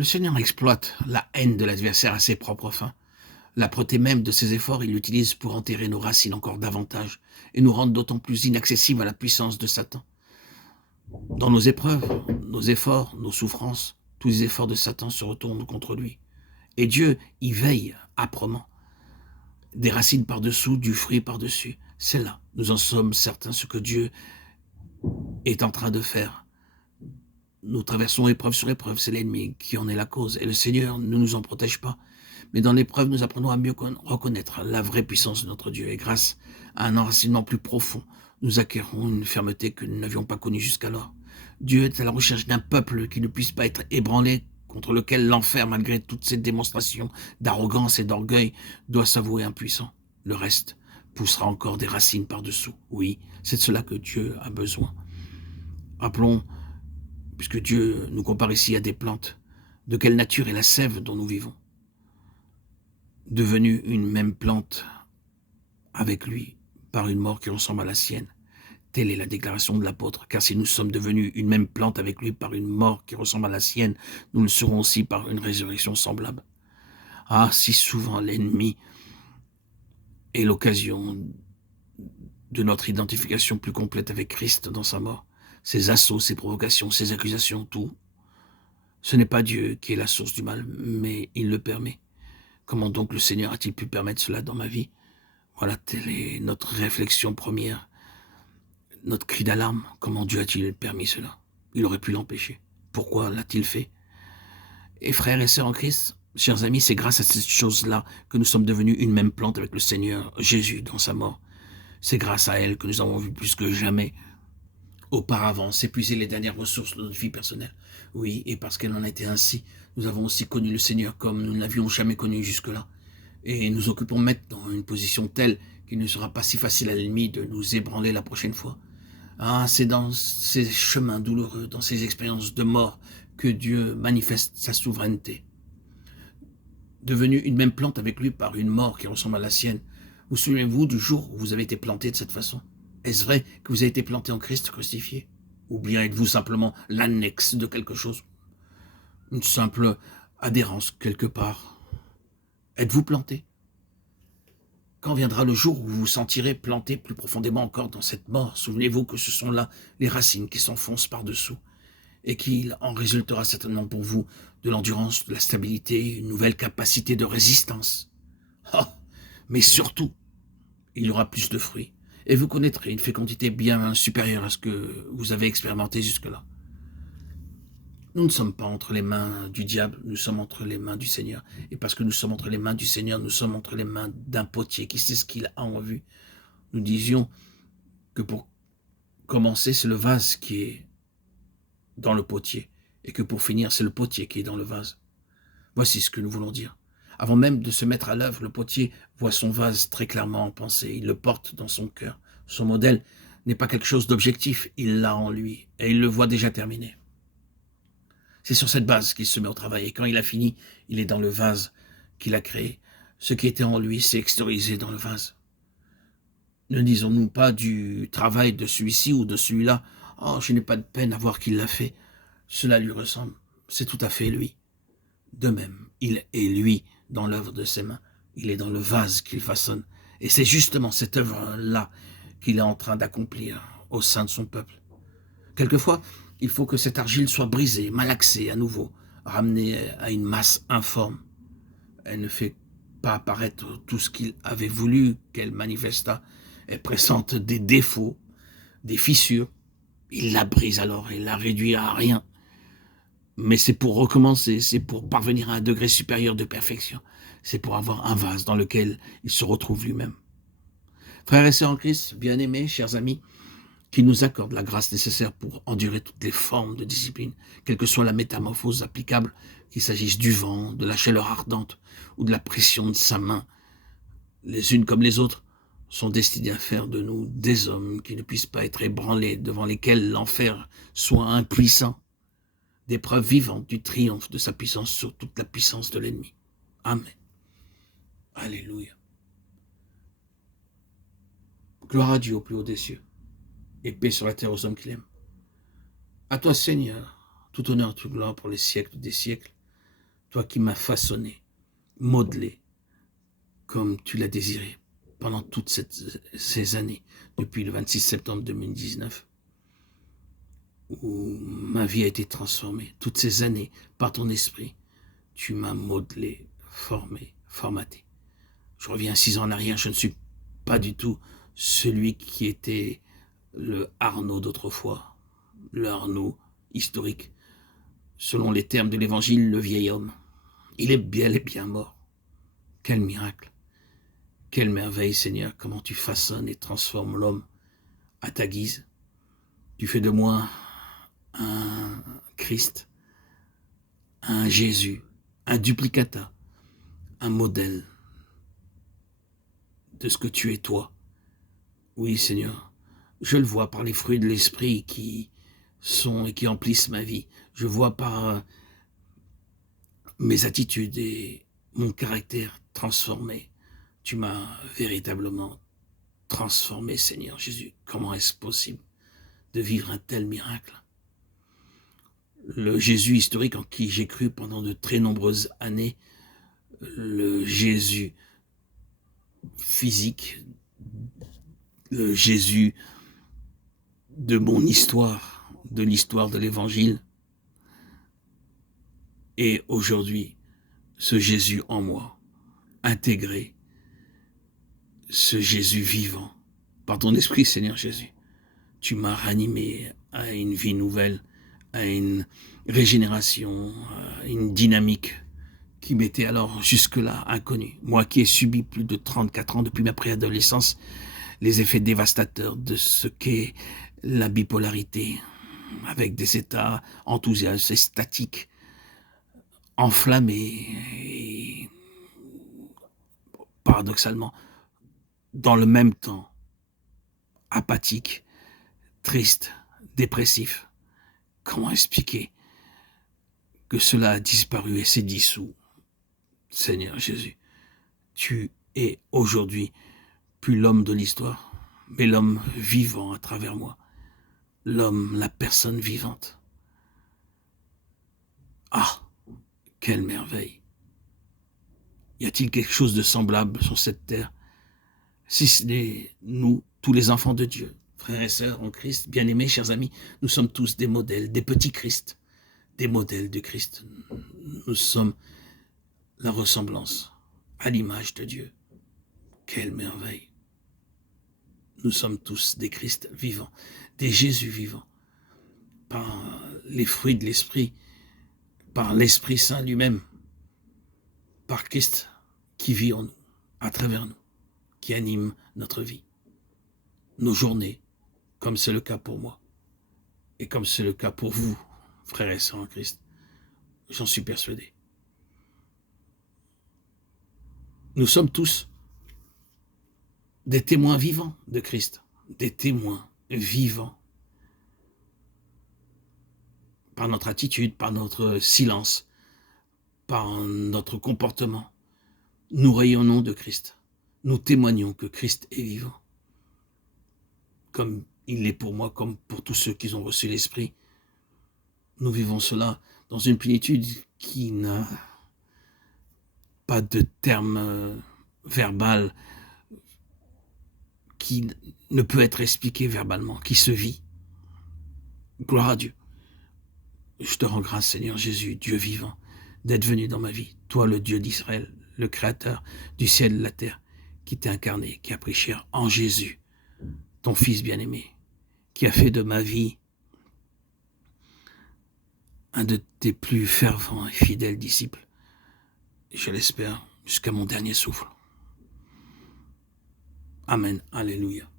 Le Seigneur exploite la haine de l'adversaire à ses propres fins. L'âpreté même de ses efforts, il l'utilise pour enterrer nos racines encore davantage et nous rendre d'autant plus inaccessibles à la puissance de Satan. Dans nos épreuves, nos efforts, nos souffrances, tous les efforts de Satan se retournent contre lui. Et Dieu y veille âprement. Des racines par-dessous, du fruit par-dessus. C'est là, nous en sommes certains, ce que Dieu est en train de faire. Nous traversons épreuve sur épreuve, c'est l'ennemi qui en est la cause. Et le Seigneur ne nous en protège pas. Mais dans l'épreuve, nous apprenons à mieux reconnaître la vraie puissance de notre Dieu. Et grâce à un enracinement plus profond, nous acquérons une fermeté que nous n'avions pas connue jusqu'alors. Dieu est à la recherche d'un peuple qui ne puisse pas être ébranlé, contre lequel l'enfer, malgré toutes ces démonstrations d'arrogance et d'orgueil, doit s'avouer impuissant. Le reste poussera encore des racines par-dessous. Oui, c'est de cela que Dieu a besoin. Rappelons, puisque Dieu nous compare ici à des plantes, de quelle nature est la sève dont nous vivons? Devenue une même plante avec lui, par une mort qui ressemble à la sienne. Telle est la déclaration de l'apôtre, car si nous sommes devenus une même plante avec lui par une mort qui ressemble à la sienne, nous le serons aussi par une résurrection semblable. Ah, si souvent l'ennemi est l'occasion de notre identification plus complète avec Christ dans sa mort. Ses assauts, ses provocations, ses accusations, tout. Ce n'est pas Dieu qui est la source du mal, mais il le permet. Comment donc le Seigneur a-t-il pu permettre cela dans ma vie? Voilà, telle est notre réflexion première, notre cri d'alarme. Comment Dieu a-t-il permis cela? Il aurait pu l'empêcher. Pourquoi l'a-t-il fait? Et frères et sœurs en Christ, chers amis, c'est grâce à cette chose-là que nous sommes devenus une même plante avec le Seigneur Jésus dans sa mort. C'est grâce à elle que nous avons vu plus que jamais auparavant s'épuiser les dernières ressources de notre vie personnelle. Oui, et parce qu'elle en a été ainsi, nous avons aussi connu le Seigneur comme nous ne l'avions jamais connu jusque-là. Et nous occupons maintenant une position telle qu'il ne sera pas si facile à l'ennemi de nous ébranler la prochaine fois. Ah, c'est dans ces chemins douloureux, dans ces expériences de mort, que Dieu manifeste sa souveraineté. Devenu une même plante avec lui par une mort qui ressemble à la sienne, vous souvenez-vous du jour où vous avez été planté de cette façon? Est-ce vrai que vous avez été planté en Christ crucifié? Ou bien êtes-vous simplement l'annexe de quelque chose? Une simple adhérence quelque part? Êtes-vous planté? Quand viendra le jour où vous vous sentirez planté plus profondément encore dans cette mort, souvenez-vous que ce sont là les racines qui s'enfoncent par-dessous et qu'il en résultera certainement pour vous de l'endurance, de la stabilité, une nouvelle capacité de résistance. Oh, mais surtout, il y aura plus de fruits et vous connaîtrez une fécondité bien supérieure à ce que vous avez expérimenté jusque-là. Nous ne sommes pas entre les mains du diable, nous sommes entre les mains du Seigneur. Et parce que nous sommes entre les mains du Seigneur, nous sommes entre les mains d'un potier qui sait ce qu'il a en vue. Nous disions que pour commencer, c'est le vase qui est dans le potier, et que pour finir, c'est le potier qui est dans le vase. Voici ce que nous voulons dire. Avant même de se mettre à l'œuvre, le potier voit son vase très clairement en pensée, il le porte dans son cœur. Son modèle n'est pas quelque chose d'objectif, il l'a en lui, et il le voit déjà terminé. C'est sur cette base qu'il se met au travail, et quand il a fini, il est dans le vase qu'il a créé. Ce qui était en lui s'est extériorisé dans le vase. Ne disons-nous pas du travail de celui-ci ou de celui-là, « Oh, je n'ai pas de peine à voir qu'il l'a fait. » Cela lui ressemble. C'est tout à fait lui. De même, il est lui dans l'œuvre de ses mains. Il est dans le vase qu'il façonne. Et c'est justement cette œuvre-là qu'il est en train d'accomplir au sein de son peuple. Quelquefois, il faut que cette argile soit brisée, malaxée à nouveau, ramenée à une masse informe. Elle ne fait pas apparaître tout ce qu'il avait voulu qu'elle manifestât. Elle présente des défauts, des fissures. Il la brise alors et la réduit à rien. Mais c'est pour recommencer, c'est pour parvenir à un degré supérieur de perfection. C'est pour avoir un vase dans lequel il se retrouve lui-même. Frères et sœurs en Christ, bien-aimés, chers amis, qu'il nous accorde la grâce nécessaire pour endurer toutes les formes de discipline, quelle que soit la métamorphose applicable, qu'il s'agisse du vent, de la chaleur ardente ou de la pression de sa main. Les unes comme les autres sont destinées à faire de nous des hommes qui ne puissent pas être ébranlés, devant lesquels l'enfer soit impuissant, des preuves vivantes du triomphe de sa puissance sur toute la puissance de l'ennemi. Amen. Alléluia. Gloire à Dieu au plus haut des cieux, et paix sur la terre aux hommes qu'il aime. À toi, Seigneur, tout honneur, toute gloire pour les siècles des siècles. toi qui m'as façonné, modelé, comme tu l'as désiré pendant toutes ces années, depuis le 26 septembre 2019, où ma vie a été transformée. Toutes ces années, par ton esprit, tu m'as modelé, formé, formaté. Je reviens 6 ans en arrière, je ne suis pas du tout celui qui était le Arnaud d'autrefois, le Arnaud historique. Selon les termes de l'évangile, le vieil homme, il est bel et bien mort. Quel miracle, quelle merveille, Seigneur, comment tu façonnes et transformes l'homme à ta guise. Tu fais de moi un Christ, un Jésus, un duplicata, un modèle de ce que tu es toi. Oui, Seigneur, je le vois par les fruits de l'esprit qui sont et qui emplissent ma vie. Je vois par mes attitudes et mon caractère transformé. Tu m'as véritablement transformé, Seigneur Jésus. Comment est-ce possible de vivre un tel miracle? Le Jésus historique en qui j'ai cru pendant de très nombreuses années, le Jésus physique, le Jésus de mon histoire, de l'histoire de l'Évangile, et aujourd'hui, ce Jésus en moi, intégré, ce Jésus vivant, par ton esprit, Seigneur Jésus, tu m'as ranimé à une vie nouvelle, à une régénération, à une dynamique qui m'était alors jusque-là inconnue. Moi qui ai subi plus de 34 ans depuis ma préadolescence, les effets dévastateurs de ce qu'est la bipolarité, avec des états enthousiastes et statiques, enflammés et paradoxalement, dans le même temps, apathiques, tristes, dépressifs. Comment expliquer que cela a disparu et s'est dissous? Seigneur Jésus, tu es aujourd'hui plus l'homme de l'histoire, mais l'homme vivant à travers moi, l'homme, la personne vivante. Ah, quelle merveille! Y a-t-il quelque chose de semblable sur cette terre, si ce n'est nous, tous les enfants de Dieu, frères et sœurs en Christ, bien-aimés, chers amis, nous sommes tous des modèles, des petits Christ, des modèles de Christ. Nous sommes la ressemblance à l'image de Dieu. Quelle merveille! Nous sommes tous des Christ vivants, des Jésus vivants, par les fruits de l'Esprit, par l'Esprit Saint lui-même, par Christ qui vit en nous, à travers nous, qui anime notre vie, nos journées, comme c'est le cas pour moi, et comme c'est le cas pour vous, frères et sœurs en Christ. J'en suis persuadé. Nous sommes tous des témoins vivants de Christ, des témoins vivants, par notre attitude, par notre silence, par notre comportement. Nous rayonnons de Christ. Nous témoignons que Christ est vivant. Comme il l'est pour moi, comme pour tous ceux qui ont reçu l'Esprit. Nous vivons cela dans une plénitude qui n'a pas de terme verbal, qui ne peut être expliqué verbalement, qui se vit. Gloire à Dieu. Je te rends grâce, Seigneur Jésus, Dieu vivant, d'être venu dans ma vie. Toi, le Dieu d'Israël, le Créateur du ciel et de la terre, qui t'est incarné, qui a pris chair en Jésus, ton Fils bien-aimé, qui a fait de ma vie un de tes plus fervents et fidèles disciples. Je l'espère jusqu'à mon dernier souffle. Amen. Alléluia.